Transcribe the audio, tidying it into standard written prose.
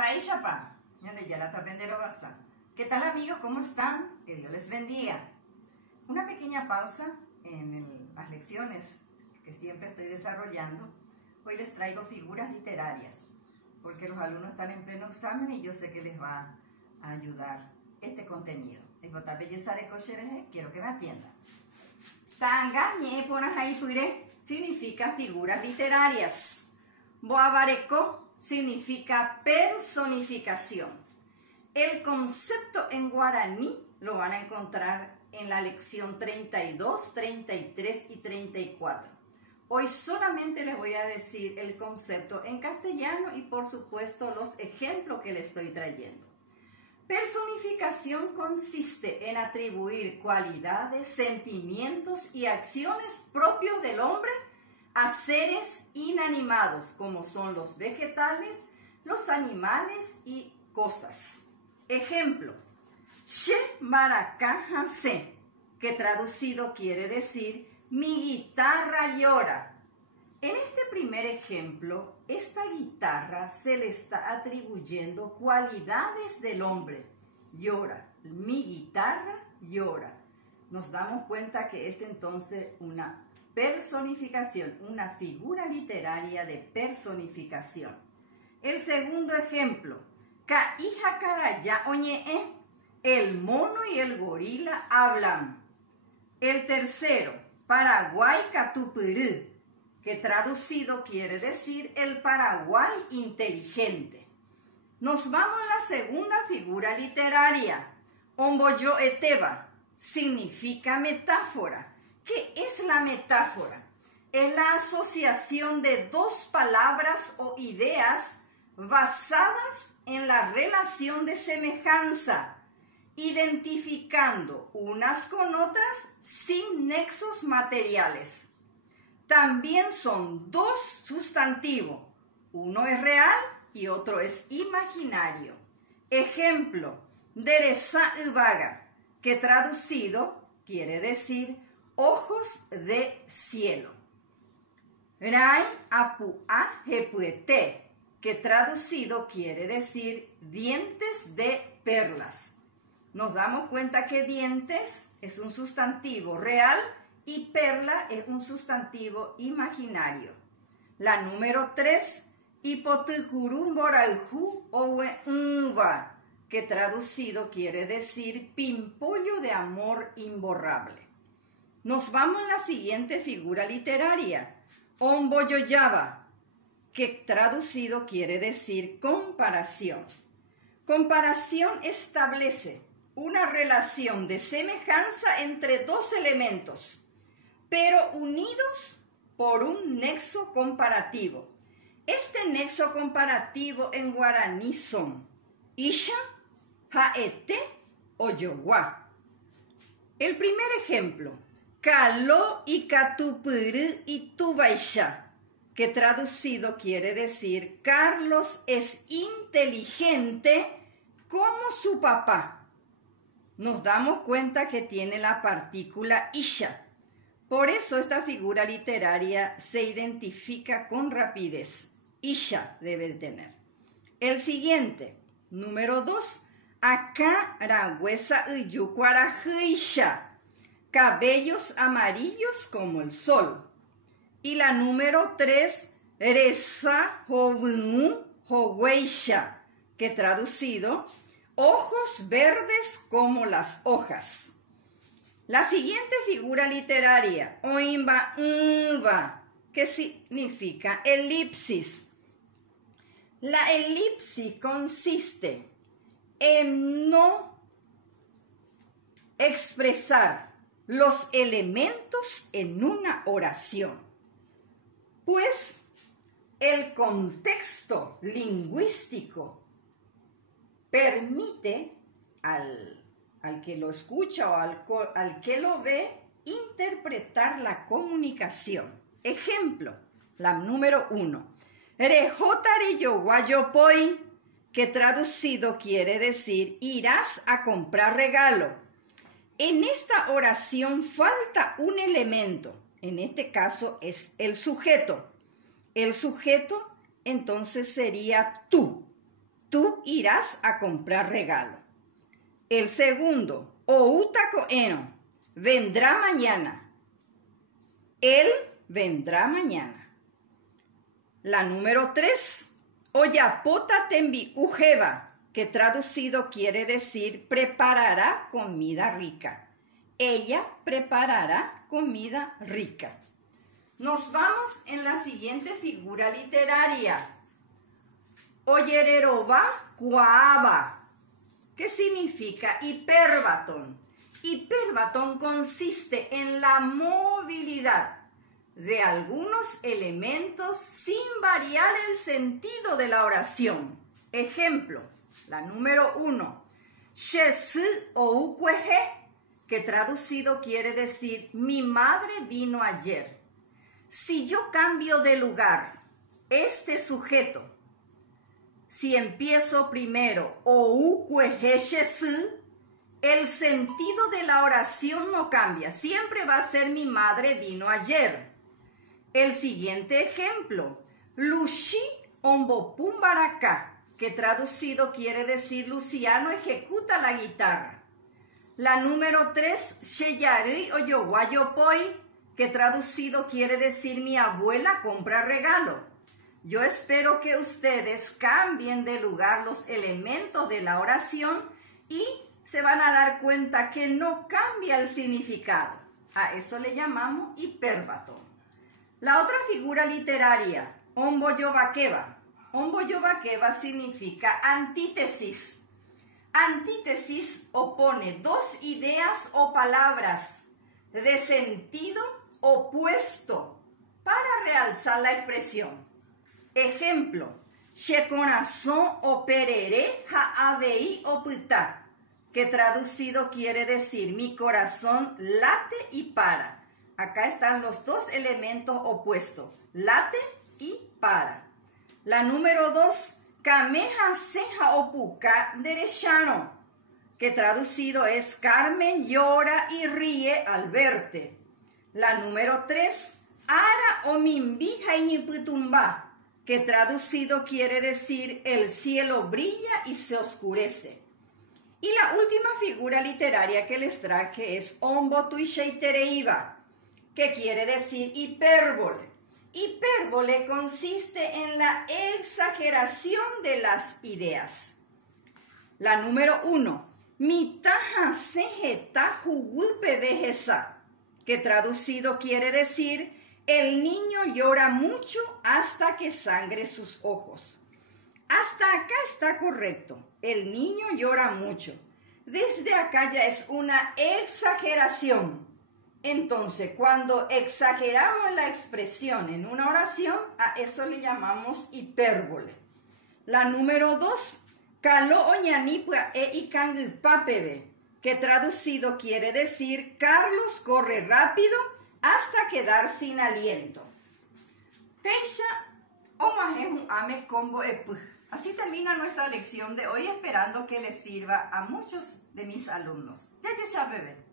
Baishapa, Yala Tapendero Basa. ¿Qué tal amigos? ¿Cómo están? Que Dios les bendiga. Una pequeña pausa en las lecciones que siempre estoy desarrollando. Hoy les traigo figuras literarias, porque los alumnos están en pleno examen y yo sé que les va a ayudar este contenido. Quiero que me atiendan. Tanga significa figuras literarias. Boabareco significa personificación. El concepto en guaraní lo van a encontrar en la lección 32, 33 y 34. Hoy solamente les voy a decir el concepto en castellano y por supuesto los ejemplos que les estoy trayendo. Personificación consiste en atribuir cualidades, sentimientos y acciones propios del hombre a seres inanimados, como son los vegetales, los animales y cosas. Ejemplo, She Maracaja Se, que traducido quiere decir mi guitarra llora. En este primer ejemplo, esta guitarra se le está atribuyendo cualidades del hombre. Llora, mi guitarra llora. Nos damos cuenta que es entonces una personificación, una figura literaria de personificación. El segundo ejemplo, Kaija Karaya Oñe, el mono y el gorila hablan. El tercero, Paraguay Catupurú, que traducido quiere decir el Paraguay inteligente. Nos vamos a la segunda figura literaria, Omboyo Eteba, significa metáfora. ¿Qué es la metáfora? Es la asociación de dos palabras o ideas basadas en la relación de semejanza, identificando unas con otras sin nexos materiales. También son dos sustantivos, uno es real y otro es imaginario. Ejemplo, Dereza Ubaga, que traducido quiere decir ojos de cielo. Rai Apua Jepuete, que traducido quiere decir dientes de perlas. Nos damos cuenta que dientes es un sustantivo real y perla es un sustantivo imaginario. La número 3, Hipotucurum Borauju Owe, que traducido quiere decir pimpollo de amor imborrable. Nos vamos a la siguiente figura literaria, Omboyoyaba, que traducido quiere decir comparación. Comparación establece una relación de semejanza entre dos elementos, pero unidos por un nexo comparativo. Este nexo comparativo en guaraní son Isha, Jaete o Yoguá. El primer ejemplo, Caló y Catupurú y Tubaisha, que traducido quiere decir Carlos es inteligente como su papá. Nos damos cuenta que tiene la partícula Isha. Por eso esta figura literaria se identifica con rapidez. Isha debe tener. El siguiente, número 2, Acaragüesa Uyucuarajuisha, cabellos amarillos como el sol. Y la número 3, Reza Jovun Joweisha, que traducido, ojos verdes como las hojas. La siguiente figura literaria, Oimba Unba, que significa elipsis. La elipsis consiste en no expresar los elementos en una oración, pues el contexto lingüístico permite al que lo escucha o al que lo ve interpretar la comunicación. Ejemplo, la número 1, Rejotari Yoguayopoi, que traducido quiere decir irás a comprar regalo. En esta oración falta un elemento, en este caso es el sujeto. El sujeto entonces sería tú. tú irás a comprar regalo. El segundo, Outako eno, vendrá mañana. Él vendrá mañana. La número 3, Oyapota tembi ujeva, que traducido quiere decir preparará comida rica. Ella preparará comida rica. Nos vamos en la siguiente figura literaria. Oyereroba kuaaba, que significa hiperbatón. Hiperbatón consiste en la movilidad de algunos elementos sin variar el sentido de la oración. Ejemplo, la número 1, Shesu oukweje, que traducido quiere decir mi madre vino ayer. Si yo cambio de lugar este sujeto, si empiezo primero oukweje shesu, el sentido de la oración no cambia. Siempre va a ser mi madre vino ayer. El siguiente ejemplo, Lushi ombopumbaraka, que traducido quiere decir Luciano ejecuta la guitarra. La número 3, Sheyari oyoguayopoi, que traducido quiere decir mi abuela compra regalo. Yo espero que ustedes cambien de lugar los elementos de la oración y se van a dar cuenta que no cambia el significado. A eso le llamamos hiperbatón. La otra figura literaria, omboyobakeba. Omboyobakeba significa antítesis. Antítesis opone dos ideas o palabras de sentido opuesto para realzar la expresión. Ejemplo, shekorazón operere haabei oputa, que traducido quiere decir mi corazón late y para. Acá están los dos elementos opuestos, late y para. La número 2, kameha seja opuka derechano, que traducido es Carmen llora y ríe al verte. La número 3, ara omimbi hainiputumba, que traducido quiere decir el cielo brilla y se oscurece. Y la última figura literaria que les traje es ombotuisheitereiba, que quiere decir hipérbole. Hipérbole consiste en la exageración de las ideas. La número 1, mitaja sejeta jugupe vejeza, que traducido quiere decir el niño llora mucho hasta que sangre sus ojos. Hasta acá está correcto. El niño llora mucho. Desde acá ya es una exageración. Entonces, cuando exageramos la expresión en una oración, a eso le llamamos hipérbole. La número 2, kalo oñanipua e ikangupapebe, que traducido quiere decir Carlos corre rápido hasta quedar sin aliento. Peisha omajehu ame combo epuj. Así termina nuestra lección de hoy, esperando que les sirva a muchos de mis alumnos. Ya, bebé.